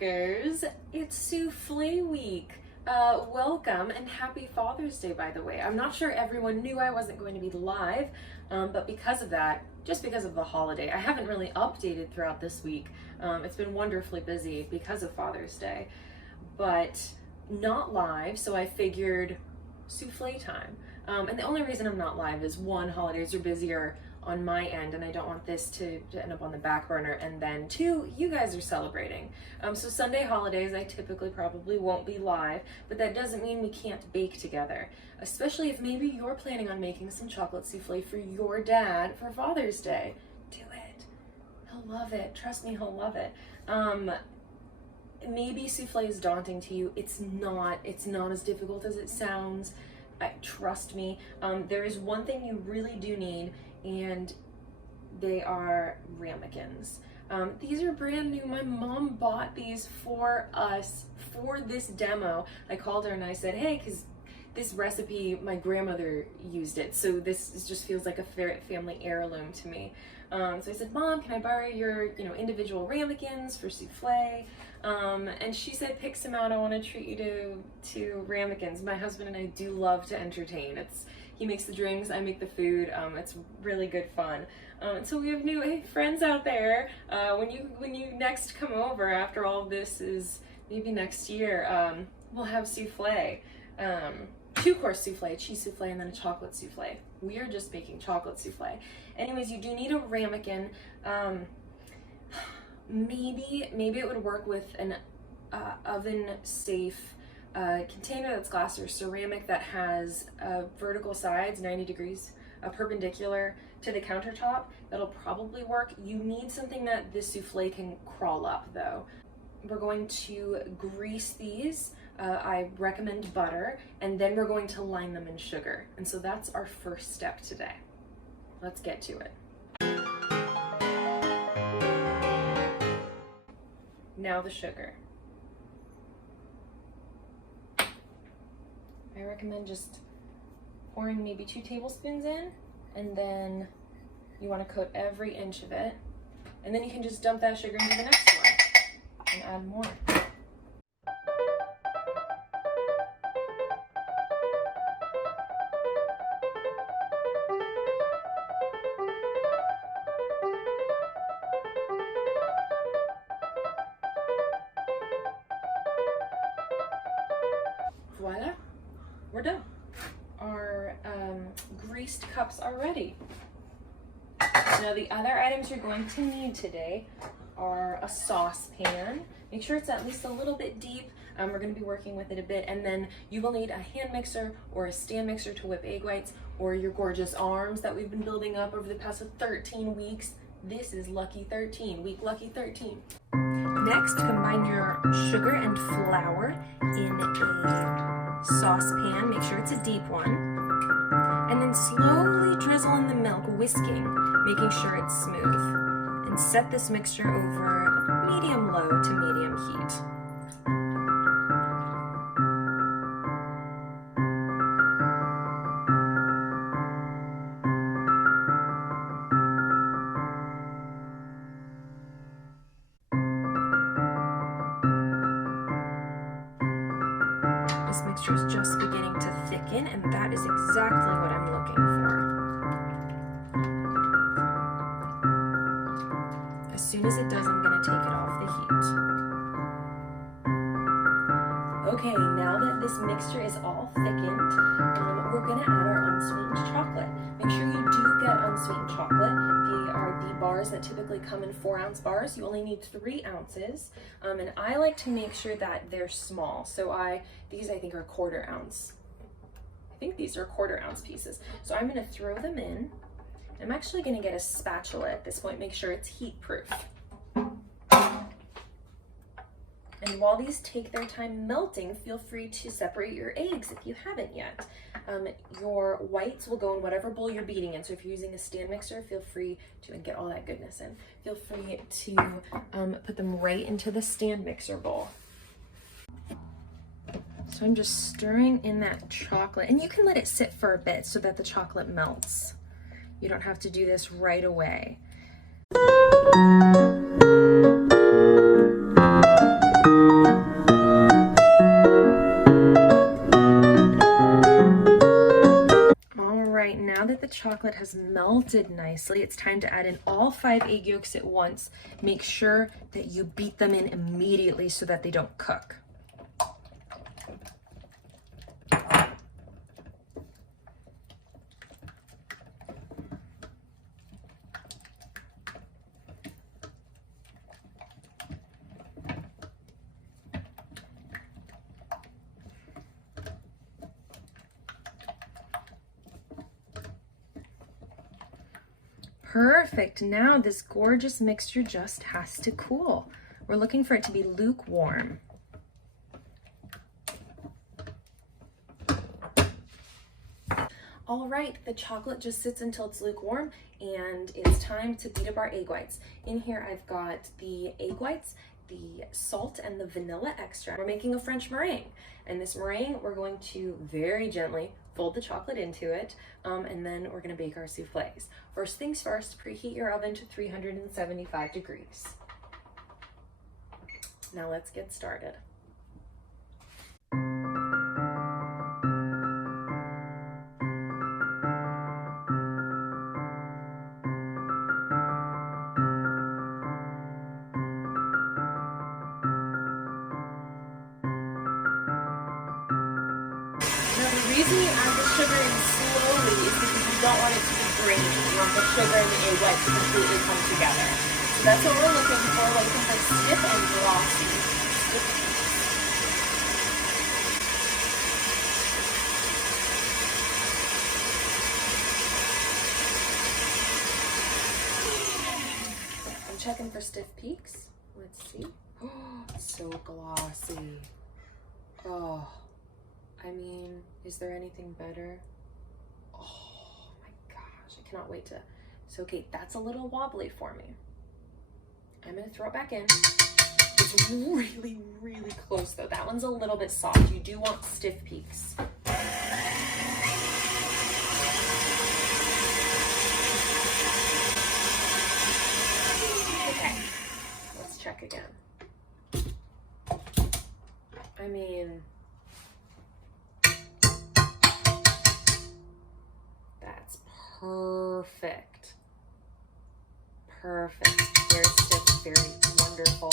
bakers, it's souffle week. Welcome and happy Father's Day, by the way. I'm not sure everyone knew I wasn't going to be live, but because of that, just because of the holiday, I haven't really updated throughout this week. It's been wonderfully busy because of Father's Day, but not live, so I figured souffle time. And the only reason I'm not live is one, holidays are busier on my end and I don't want this to end up on the back burner, and then two, you guys are celebrating. So Sunday holidays I typically probably won't be live, but that doesn't mean we can't bake together, especially if maybe you're planning on making some chocolate souffle for your dad for Father's Day. Do it. He'll love it. Trust me, he'll love it. Maybe souffle is daunting to you. It's not as difficult as it sounds. Trust me. There is one thing you really do need, and they are ramekins. These are brand new. My mom bought these for us for this demo. I called her and I said, hey, because this recipe, my grandmother used it, so this just feels like a family heirloom to me. So I said, Mom, can I borrow your individual ramekins for souffle? And she said, pick some out. I want to treat you to ramekins. My husband and I do love to entertain. He makes the drinks, I make the food. It's really good fun. And so we have new friends out there. When you next come over, after all of this is maybe next year, we'll have souffle. 2-course souffle, cheese souffle, and then a chocolate souffle. We are just making chocolate souffle. Anyways, you do need a ramekin. Maybe it would work with an oven-safe container that's glass or ceramic that has vertical sides, 90 degrees, perpendicular to the countertop. That'll probably work. You need something that this souffle can crawl up, though. We're going to grease these. I recommend butter, and then we're going to line them in sugar. And so that's our first step today. Let's get to it. Now the sugar. I recommend just pouring maybe 2 tablespoons in, and then you want to coat every inch of it. And then you can just dump that sugar into the next one and add more. Voila, we're done. Our greased cups are ready. Now the other items you're going to need today are a saucepan. Make sure it's at least a little bit deep. We're going to be working with it a bit, and then you will need a hand mixer or a stand mixer to whip egg whites, or your gorgeous arms that we've been building up over the past 13 weeks. This is lucky 13, week lucky 13. Next, combine your sugar and flour in a saucepan. Make sure it's a deep one. And then slowly drizzle in the milk, whisking, making sure it's smooth. And set this mixture over medium-low to medium heat. This mixture is just beginning to thicken, and that is exactly what I'm looking for. As soon as it does, I'm going to take it off the heat. Okay, now that this mixture is all thickened, we're going to add our unsweetened chocolate. Make sure you do get unsweetened chocolate. They are the bars that typically come in 4-ounce bars. You only need 3 ounces, and I like to make sure that they're small. So these I think are 1/4 ounce. I think these are 1/4 ounce pieces. So I'm going to throw them in. I'm actually going to get a spatula at this point, make sure it's heat proof. And while these take their time melting, feel free to separate your eggs if you haven't yet. Your whites will go in whatever bowl you're beating in. So if you're using a stand mixer, feel free to, and get all that goodness in, feel free to put them right into the stand mixer bowl. So I'm just stirring in that chocolate, and you can let it sit for a bit so that the chocolate melts. You don't have to do this right away. chocolate has melted nicely, it's time to add in all 5 egg yolks at once. Make sure that you beat them in immediately so that they don't cook. Perfect. Now this gorgeous mixture just has to cool. We're looking for it to be lukewarm. All right, the chocolate just sits until it's lukewarm, and it's time to beat up our egg whites. In here I've got the egg whites, the salt, and the vanilla extract. We're making a French meringue, and this meringue we're going to very gently fold the chocolate into it, and then we're going to bake our souffles. First things first, preheat your oven to 375 degrees. Now let's get started. The reason you add the sugar in slowly is because you don't want it to be grainy. You want the sugar and the egg whites to completely come together. So that's what we're looking for. We're looking for stiff and glossy. I'm checking for stiff peaks. Let's see. Oh, so glossy. Oh. I mean, is there anything better? Oh my gosh, I cannot wait to. So, okay, that's a little wobbly for me. I'm gonna throw it back in. It's really, really close though. That one's a little bit soft. You do want stiff peaks. Okay, let's check again. I mean, perfect. Perfect. Very stiff, very wonderful.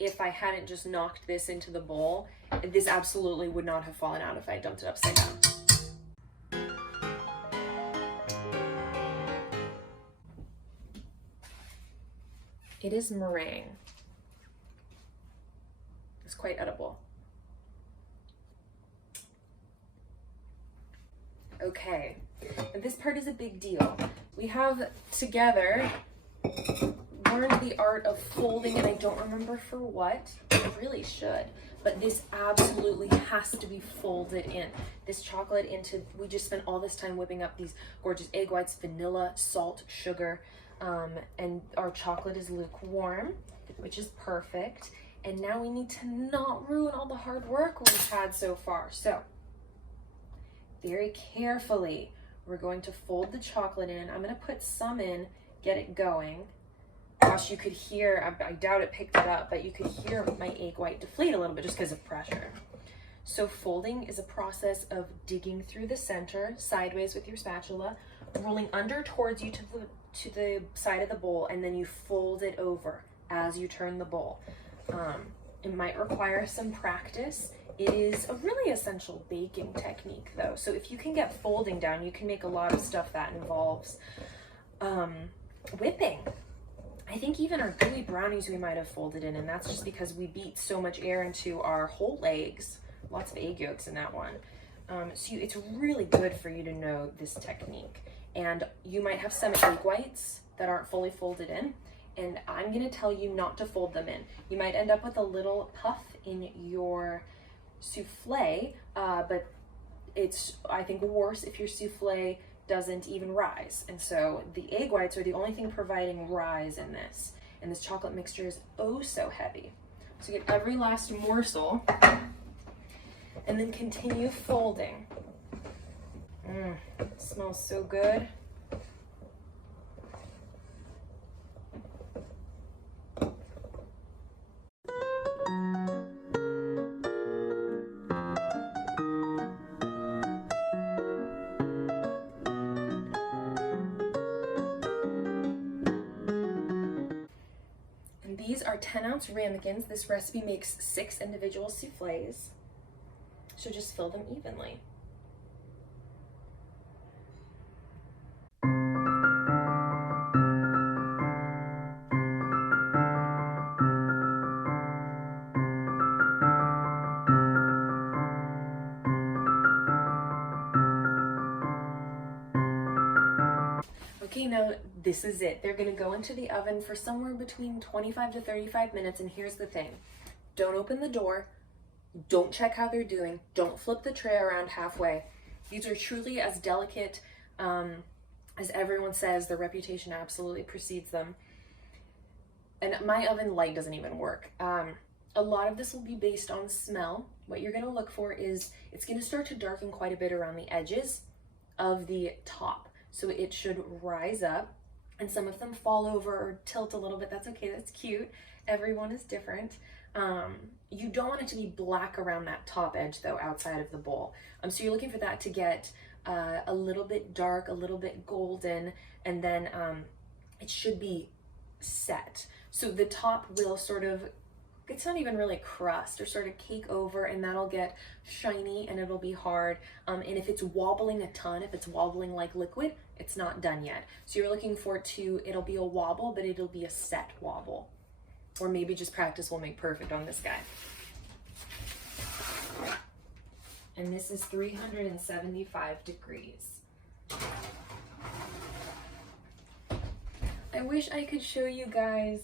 If I hadn't just knocked this into the bowl, this absolutely would not have fallen out if I dumped it upside down. It is meringue. It's quite edible. Okay. And this part is a big deal. We have together learned the art of folding, and I don't remember for what. I really should. But this absolutely has to be folded in. This chocolate into, we just spent all this time whipping up these gorgeous egg whites, vanilla, salt, sugar, and our chocolate is lukewarm, which is perfect. And now we need to not ruin all the hard work we've had so far. So, very carefully, we're going to fold the chocolate in. I'm going to put some in, get it going. Gosh, you could hear, I doubt it picked it up, but you could hear my egg white deflate a little bit just because of pressure. So folding is a process of digging through the center sideways with your spatula, rolling under towards you to the side of the bowl, and then you fold it over as you turn the bowl. It might require some practice. It is a really essential baking technique though. So if you can get folding down, you can make a lot of stuff that involves whipping. I think even our gooey brownies we might have folded in, and that's just because we beat so much air into our whole eggs. Lots of egg yolks in that one. So it's really good for you to know this technique. And you might have some egg whites that aren't fully folded in, and I'm gonna tell you not to fold them in. You might end up with a little puff in your souffle, but it's, I think, worse if your souffle doesn't even rise. And so the egg whites are the only thing providing rise in this. And this chocolate mixture is oh so heavy. So get every last morsel and then continue folding. It smells so good. are 10-ounce ramekins. This recipe makes 6 individual soufflés. So just fill them evenly. Okay, now this is it. They're gonna go into the oven for somewhere between 25 to 35 minutes, and here's the thing. Don't open the door, don't check how they're doing, don't flip the tray around halfway. These are truly as delicate as everyone says. Their reputation absolutely precedes them. And my oven light doesn't even work. A lot of this will be based on smell. What you're gonna look for is it's gonna start to darken quite a bit around the edges of the top. So it should rise up, and some of them fall over or tilt a little bit. That's okay, that's cute. Everyone is different. You don't want it to be black around that top edge though, outside of the bowl. So you're looking for that to get a little bit dark, a little bit golden, and then it should be set. So the top will sort of, it's not even really crust, or sort of cake over, and that'll get shiny and it'll be hard. And if it's wobbling a ton, if it's wobbling like liquid, it's not done yet. So you're looking for it'll be a wobble, but it'll be a set wobble. Or maybe just practice will make perfect on this guy. And this is 375 degrees. I wish I could show you guys.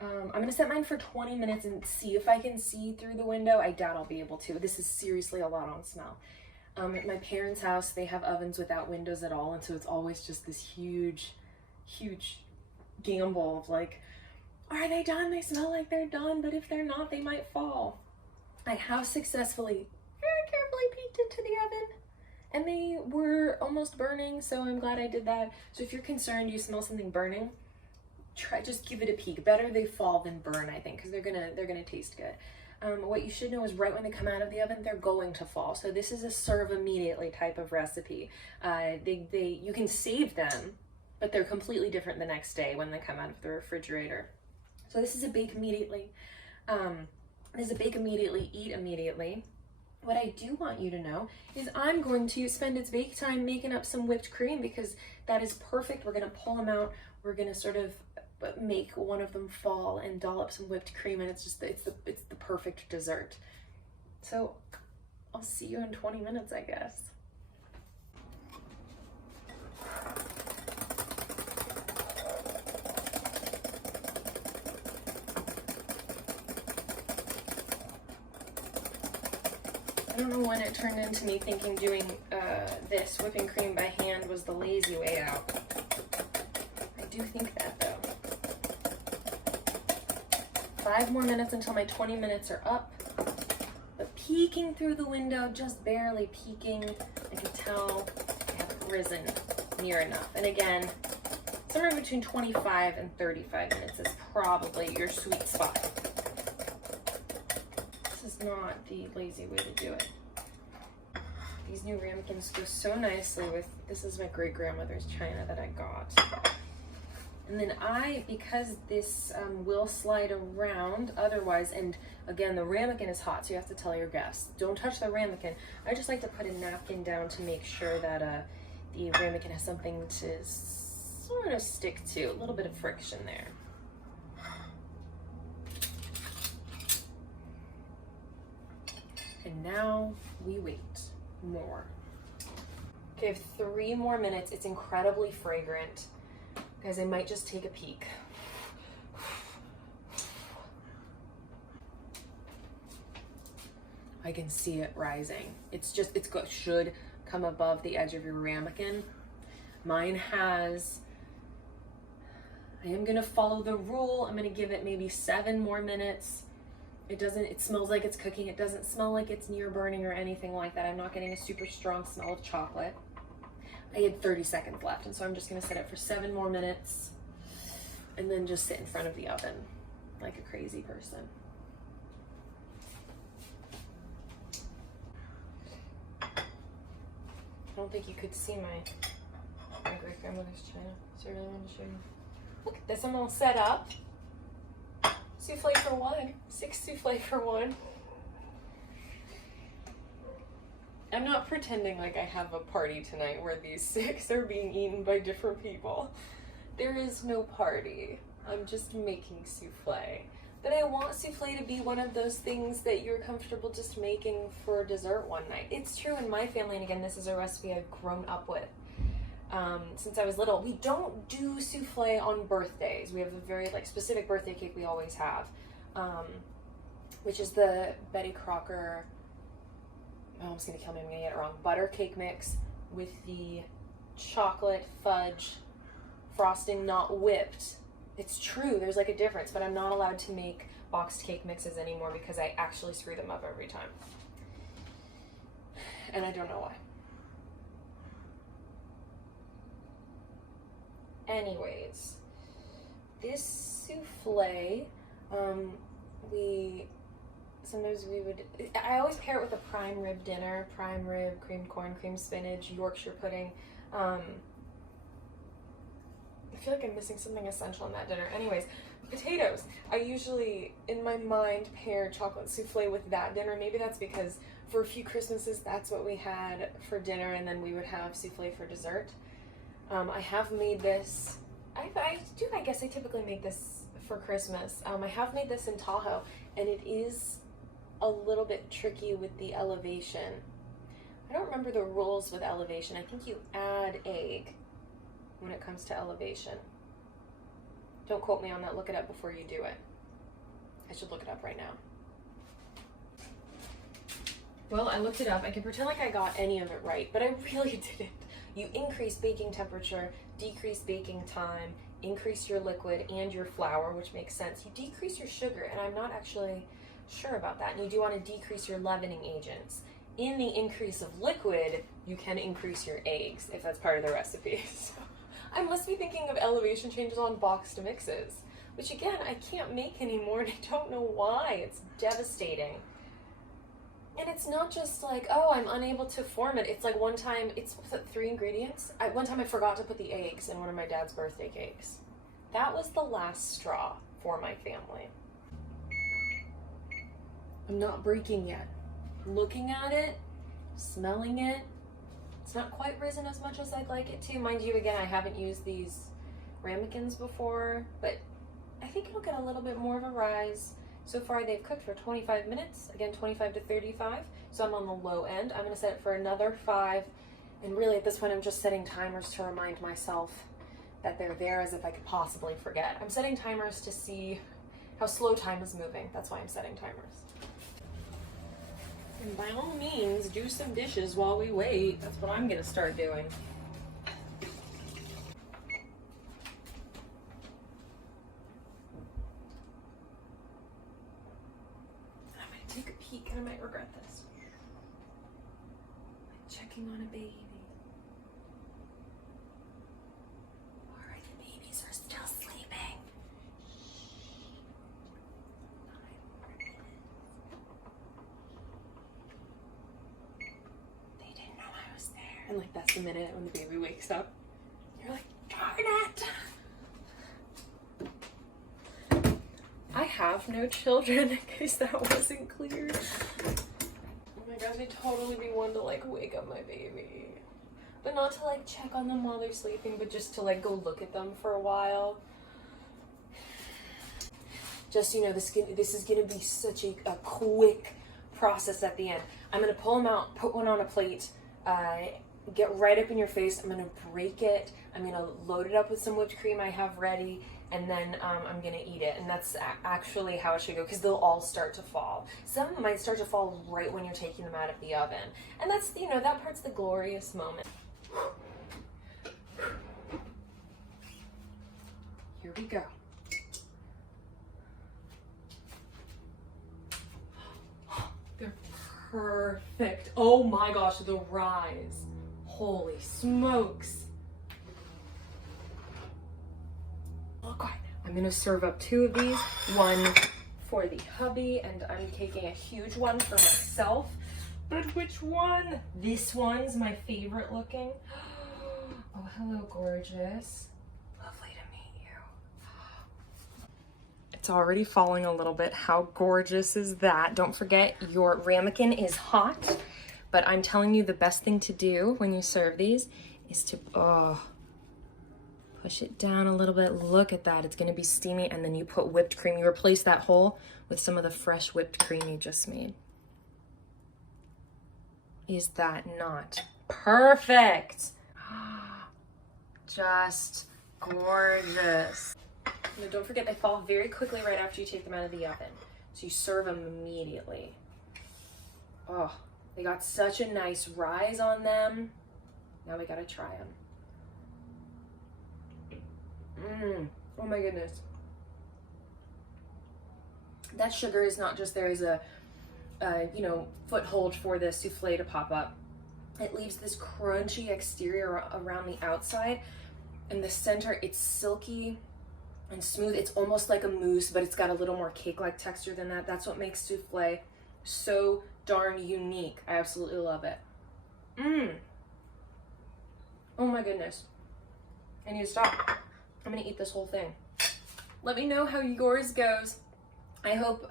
I'm gonna set mine for 20 minutes and see if I can see through the window. I doubt I'll be able to. This is seriously a lot on smell. At my parents' house, they have ovens without windows at all, and so it's always just this huge, huge gamble of like, are they done? They smell like they're done, but if they're not, they might fall. I have successfully, very carefully peeked into the oven, and they were almost burning, so I'm glad I did that. So if you're concerned you smell something burning, just give it a peek. Better they fall than burn, I think, because they're gonna taste good. What you should know is right when they come out of the oven, they're going to fall. So this is a serve immediately type of recipe. You can save them, but they're completely different the next day when they come out of the refrigerator. So this is a bake immediately. This is a bake immediately, eat immediately. What I do want you to know is I'm going to spend its bake time making up some whipped cream, because that is perfect. We're gonna pull them out. We're gonna sort of make one of them fall and dollop some whipped cream, and it's the perfect dessert. So I'll see you in 20 minutes, I guess. I don't know when it turned into me thinking doing this whipping cream by hand was the lazy way out. I do think that though. 5 more minutes until my 20 minutes are up. But peeking through the window, just barely peeking, I can tell I haven't risen near enough. And again, somewhere between 25 and 35 minutes is probably your sweet spot. This is not the lazy way to do it. These new ramekins go so nicely with, this is my great grandmother's china that I got. And then because this will slide around otherwise, and again, the ramekin is hot, so you have to tell your guests, don't touch the ramekin. I just like to put a napkin down to make sure that the ramekin has something to sort of stick to, a little bit of friction there. And now we wait more. Okay, I have 3 more minutes. It's incredibly fragrant. Guys, I might just take a peek. I can see it rising. It should come above the edge of your ramekin. Mine has, I am gonna follow the rule. I'm gonna give it maybe 7 more minutes. It smells like it's cooking. It doesn't smell like it's near burning or anything like that. I'm not getting a super strong smell of chocolate. I had 30 seconds left, and so I'm just gonna set it for 7 more minutes and then just sit in front of the oven like a crazy person. I don't think you could see my great grandmother's china, so I really wanted to show you. Look at this, I'm all set up. Souffle for one. 6 souffle for one. I'm not pretending like I have a party tonight where these 6 are being eaten by different people. There is no party. I'm just making souffle. But I want souffle to be one of those things that you're comfortable just making for dessert one night. It's true in my family, and again, this is a recipe I've grown up with since I was little. We don't do souffle on birthdays. We have a very specific birthday cake we always have, which is the Betty Crocker, oh, it's gonna kill me, I'm gonna get it wrong, butter cake mix with the chocolate fudge frosting, not whipped. It's true, there's a difference, but I'm not allowed to make boxed cake mixes anymore because I actually screw them up every time. And I don't know why. Anyways, this souffle, sometimes we would, I always pair it with a prime rib dinner, prime rib, creamed corn, creamed spinach, Yorkshire pudding. I feel like I'm missing something essential in that dinner. Anyways, potatoes. I usually, in my mind, pair chocolate souffle with that dinner. Maybe that's because for a few Christmases, that's what we had for dinner, and then we would have souffle for dessert. I have made this, I guess I typically make this for Christmas. I have made this in Tahoe, and it is a little bit tricky with the elevation. I don't remember the rules with elevation. I think you add egg when it comes to elevation. Don't quote me on that, look it up before you do it. I should look it up right now. Well, I looked it up. I can pretend like I got any of it right, but I really didn't. You increase baking temperature, decrease baking time, increase your liquid and your flour, which makes sense. You decrease your sugar, and I'm not actually sure about that. And you do want to decrease your leavening agents. In the increase of liquid, you can increase your eggs, if that's part of the recipe. So I must be thinking of elevation changes on boxed mixes, which again, I can't make anymore, and I don't know why. It's devastating. And it's not just oh, I'm unable to form it. It's one time, was it 3 ingredients? One time I forgot to put the eggs in one of my dad's birthday cakes. That was the last straw for my family. I'm not breaking yet. Looking at it, smelling it, it's not quite risen as much as I'd like it to. Mind you, again, I haven't used these ramekins before, but I think it'll get a little bit more of a rise. So far, they've cooked for 25 minutes, again, 25 to 35, so I'm on the low end. I'm gonna set it for another 5, and really at this point, I'm just setting timers to remind myself that they're there, as if I could possibly forget. I'm setting timers to see how slow time is moving. That's why I'm setting timers. And by all means, do some dishes while we wait. That's what I'm gonna start doing. Take a peek, and I might regret this. Checking on a baby. Alright, the babies are still sleeping. They didn't know I was there. And that's the minute when the baby wakes up. You're like, darn it! I have no children, in case that wasn't clear. Oh my gosh, I'd totally be one to wake up my baby. But not to check on them while they're sleeping, but just to go look at them for a while. Just, this is gonna be such a quick process at the end. I'm gonna pull them out, put one on a plate, get right up in your face. I'm gonna break it. I'm gonna load it up with some whipped cream I have ready, and then I'm gonna eat it. And that's actually how it should go, because they'll all start to fall. Some might start to fall right when you're taking them out of the oven. And that's, that part's the glorious moment. Here we go. They're perfect. Oh my gosh, the rise. Holy smokes. Okay, I'm gonna serve up 2 of these, one for the hubby, and I'm taking a huge one for myself. But which one? This one's my favorite looking. Oh, hello, gorgeous. Lovely to meet you. It's already falling a little bit. How gorgeous is that? Don't forget your ramekin is hot, but I'm telling you the best thing to do when you serve these is to, push it down a little bit. Look at that. It's gonna be steamy, and then you put whipped cream. You replace that hole with some of the fresh whipped cream you just made. Is that not perfect? Just gorgeous. Now don't forget, they fall very quickly right after you take them out of the oven. So you serve them immediately. Oh, they got such a nice rise on them. Now we gotta try them. Oh my goodness. That sugar is not just there as a foothold for the souffle to pop up. It leaves this crunchy exterior around the outside. In the center, it's silky and smooth. It's almost like a mousse, but it's got a little more cake-like texture than that. That's what makes souffle so darn unique. I absolutely love it. Oh my goodness. I need to stop. I'm gonna eat this whole thing. Let me know how yours goes. I hope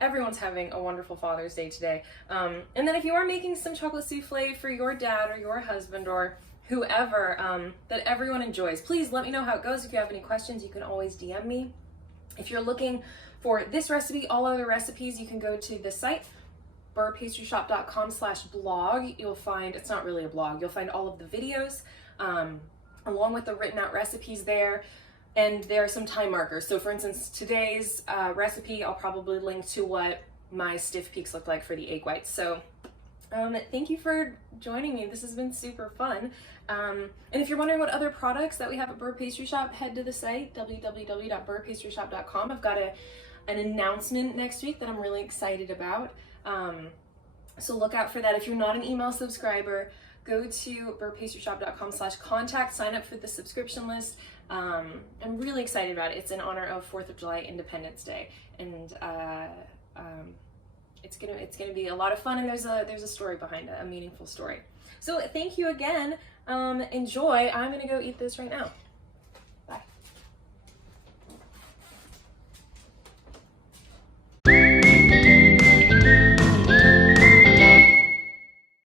everyone's having a wonderful Father's Day today. And then if you are making some chocolate souffle for your dad or your husband or whoever that everyone enjoys, please let me know how it goes. If you have any questions, you can always DM me. If you're looking for this recipe, all other recipes, you can go to the site, beurrepastryshop.com/blog. You'll find, it's not really a blog, you'll find all of the videos along with the written out recipes there. And there are some time markers. So for instance, today's recipe, I'll probably link to what my stiff peaks look like for the egg whites. So thank you for joining me. This has been super fun. And if you're wondering what other products that we have at Beurre Pastry Shop, head to the site, www.beurrepastryshop.com. I've got an announcement next week that I'm really excited about. So look out for that. If you're not an email subscriber, go to beurrepastryshop.com/contact, sign up for the subscription list. I'm really excited about it. It's in honor of 4th of July Independence Day, and it's gonna be a lot of fun, and there's a story behind it, a meaningful story. So thank you again. Enjoy. I'm gonna go eat this right now.